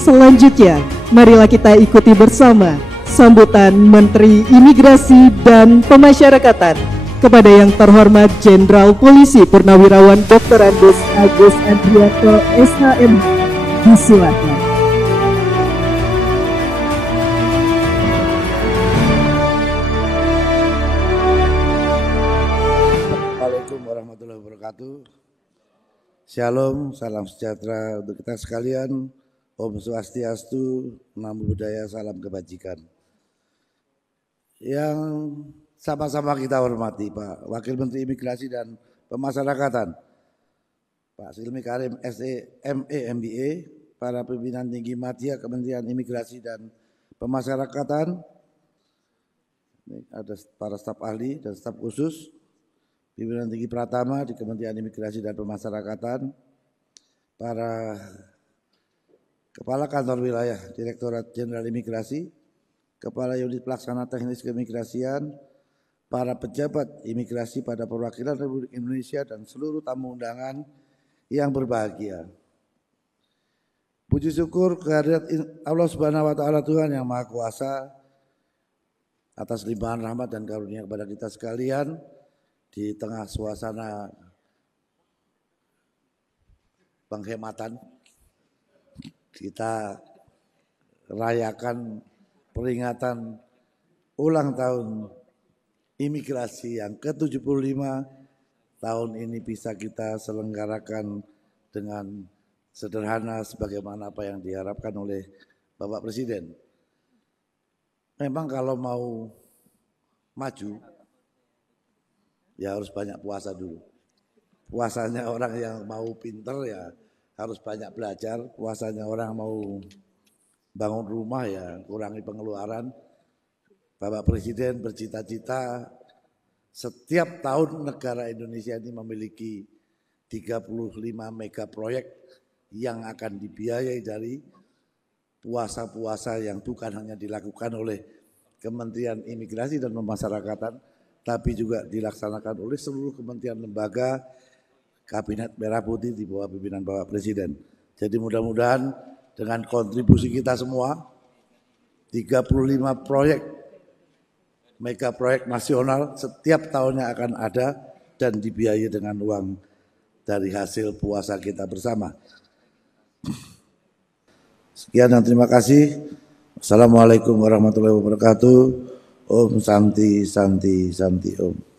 Selanjutnya, marilah kita ikuti bersama sambutan Menteri Imigrasi dan Pemasyarakatan kepada yang terhormat Jenderal Polisi Purnawirawan Dr. Andes Agus Andrianto SHM. Disilakan. Assalamualaikum warahmatullahi wabarakatuh. Shalom, salam sejahtera untuk kita sekalian. Om Swastiastu, Namo Buddhaya, salam kebajikan. Yang sama-sama kita hormati Pak Wakil Menteri Imigrasi dan Pemasyarakatan, Pak Silmi Karim SE ME MBA, para pimpinan tinggi media Kementerian Imigrasi dan Pemasyarakatan, ini ada para staf ahli dan staf khusus, pimpinan tinggi Pratama di Kementerian Imigrasi dan Pemasyarakatan, para Kepala Kantor Wilayah Direktorat Jenderal Imigrasi, Kepala Unit Pelaksana Teknis Keimigrasian, para pejabat imigrasi pada perwakilan Republik Indonesia dan seluruh tamu undangan yang berbahagia. Puji syukur kehadirat Allah Subhanahu wa taala Tuhan yang Maha Kuasa atas limpahan rahmat dan karunia kepada kita sekalian di tengah suasana penghematan. Kita rayakan peringatan ulang tahun imigrasi yang ke-75. Tahun ini bisa kita selenggarakan dengan sederhana sebagaimana apa yang diharapkan oleh Bapak Presiden. Memang kalau mau maju ya harus banyak puasa dulu. Puasanya orang yang mau pinter ya harus banyak belajar, puasanya orang mau bangun rumah ya kurangi pengeluaran. Bapak Presiden bercita-cita setiap tahun negara Indonesia ini memiliki 35 mega proyek yang akan dibiayai dari puasa-puasa yang bukan hanya dilakukan oleh Kementerian Imigrasi dan Pemasyarakatan, tapi juga dilaksanakan oleh seluruh kementerian lembaga Kabinet Merah Putih di bawah pimpinan Bapak Presiden. Jadi mudah-mudahan dengan kontribusi kita semua, 35 proyek, mega proyek nasional setiap tahunnya akan ada dan dibiayai dengan uang dari hasil puasa kita bersama. Sekian dan terima kasih. Assalamualaikum warahmatullahi wabarakatuh. Om Santi Santi Santi Om.